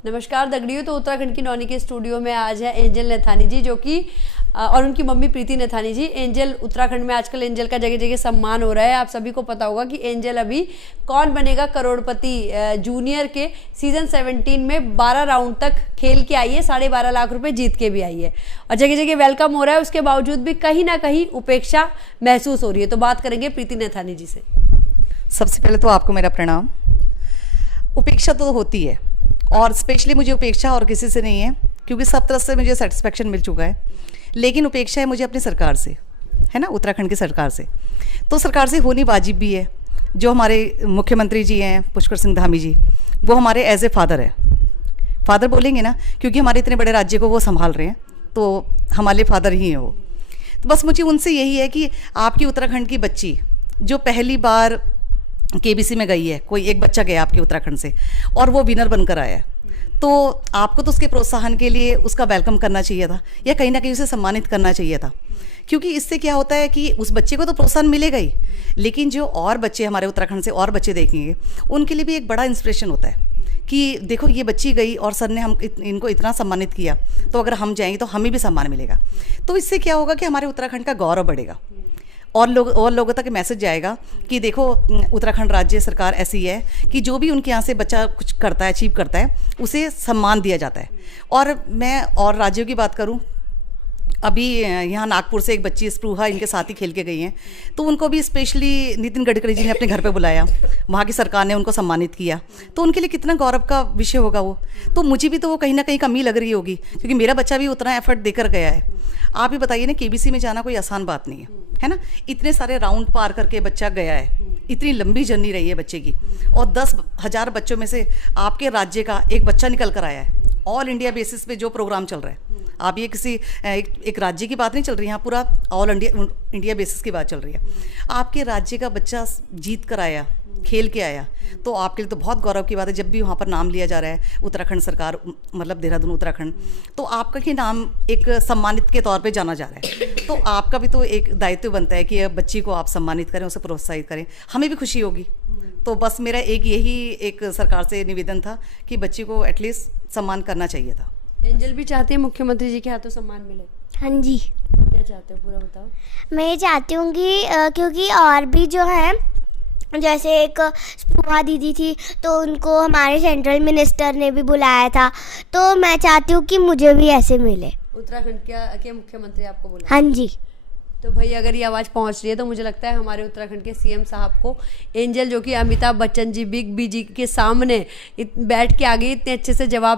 नमस्कार दगड़ियों। तो उत्तराखंड की नौनी के स्टूडियो में आज है एंजल नैथानी जी, जो कि और उनकी मम्मी प्रीति नैथानी जी। एंजल, उत्तराखंड में आजकल एंजल का जगह जगह सम्मान हो रहा है। आप सभी को पता होगा कि एंजल अभी कौन बनेगा करोड़पति जूनियर के सीजन 17 में 12 राउंड तक खेल के आई है, 12.5 लाख रुपए जीत के भी आई है और जगह जगह वेलकम हो रहा है। उसके बावजूद भी कहीं ना कहीं उपेक्षा महसूस हो रही है। तो बात करेंगे प्रीति नैथानी जी से। सबसे पहले तो आपको मेरा प्रणाम। उपेक्षा तो होती है और स्पेशली मुझे उपेक्षा और किसी से नहीं है, क्योंकि सब तरफ से मुझे सेटिस्फेक्शन मिल चुका है। लेकिन उपेक्षा है मुझे अपनी सरकार से, है ना, उत्तराखंड की सरकार से। तो सरकार से होनी वाजिब भी है। जो हमारे मुख्यमंत्री जी हैं पुष्कर सिंह धामी जी, वो हमारे एज ए फादर है। फादर बोलेंगे ना, क्योंकि हमारे इतने बड़े राज्य को वो संभाल रहे हैं, तो हमारे फादर ही हैं वो। तो बस मुझे उनसे यही है कि आपकी उत्तराखंड की बच्ची जो पहली बार केबीसी में गई है, कोई एक बच्चा गया आपके उत्तराखंड से और वो विनर बनकर आया है, तो आपको तो उसके प्रोत्साहन के लिए उसका वेलकम करना चाहिए था, या कहीं ना कहीं उसे सम्मानित करना चाहिए था। क्योंकि इससे क्या होता है कि उस बच्चे को तो प्रोत्साहन मिलेगा ही, लेकिन जो और बच्चे हमारे उत्तराखंड से और बच्चे देखेंगे, उनके लिए भी एक बड़ा इंस्पिरेशन होता है कि देखो ये बच्ची गई और सर ने हम इनको इतना सम्मानित किया, तो अगर हम जाएंगे तो हमें भी सम्मान मिलेगा। तो इससे क्या होगा कि हमारे उत्तराखंड का गौरव बढ़ेगा और लोगों तक मैसेज जाएगा कि देखो उत्तराखंड राज्य सरकार ऐसी है कि जो भी उनके यहाँ से बच्चा कुछ करता है, अचीव करता है, उसे सम्मान दिया जाता है। और मैं और राज्यों की बात करूँ, अभी यहाँ नागपुर से एक बच्ची स्प्रूहा इनके साथ ही खेल के गई हैं, तो उनको भी स्पेशली नितिन गडकरी जी ने अपने घर पे बुलाया, वहाँ की सरकार ने उनको सम्मानित किया। तो उनके लिए कितना गौरव का विषय होगा वो। तो मुझे भी तो वो कहीं ना कहीं कमी लग रही होगी, क्योंकि मेरा बच्चा भी उतना एफर्ट देकर गया है। आप ही बताइए ना, केबीसी में जाना कोई आसान बात नहीं है ना। इतने सारे राउंड पार करके बच्चा गया है, इतनी लंबी जर्नी रही है बच्चे की, और 10,000 बच्चों में से आपके राज्य का एक बच्चा निकल कर आया है। ऑल इंडिया बेसिस पे जो प्रोग्राम चल रहा है, आप ये किसी एक राज्य की बात नहीं चल रही, यहाँ पूरा ऑल इंडिया बेसिस की बात चल रही है। आपके राज्य का बच्चा जीत कर आया, खेल के आया, तो आपके लिए तो बहुत गौरव की बात है। जब भी वहाँ पर नाम लिया जा रहा है उत्तराखंड सरकार, मतलब देहरादून उत्तराखंड, तो आपका ही नाम एक सम्मानित के तौर पे जाना जा रहा है। तो आपका भी तो एक दायित्व बनता है कि बच्ची को आप सम्मानित करें, उसे प्रोत्साहित करें, हमें भी खुशी होगी। तो बस मेरा यही एक सरकार से निवेदन था कि बच्ची को एटलीस्ट सम्मान करना चाहिए था। एंजल भी चाहती है मुख्यमंत्री जी के हाथों सम्मान मिले। हाँ जी, क्या चाहते हो, पूरा बताओ। मैं ये चाहती हूँ कि क्योंकि और भी जो है, जैसे एक स्पूहा दीदी थी, तो उनको हमारे सेंट्रल मिनिस्टर ने भी बुलाया था, तो मैं चाहती हूँ कि मुझे भी ऐसे मिले। उत्तराखंड के मुख्यमंत्री आपको बोला? हाँ जी। तो भाई अगर ये आवाज़ पहुंच रही है, तो मुझे लगता है हमारे उत्तराखंड के सीएम साहब को एंजल, जो कि अमिताभ बच्चन जी, बिग बी जी के सामने बैठ के आ गई, इतने अच्छे से जवाब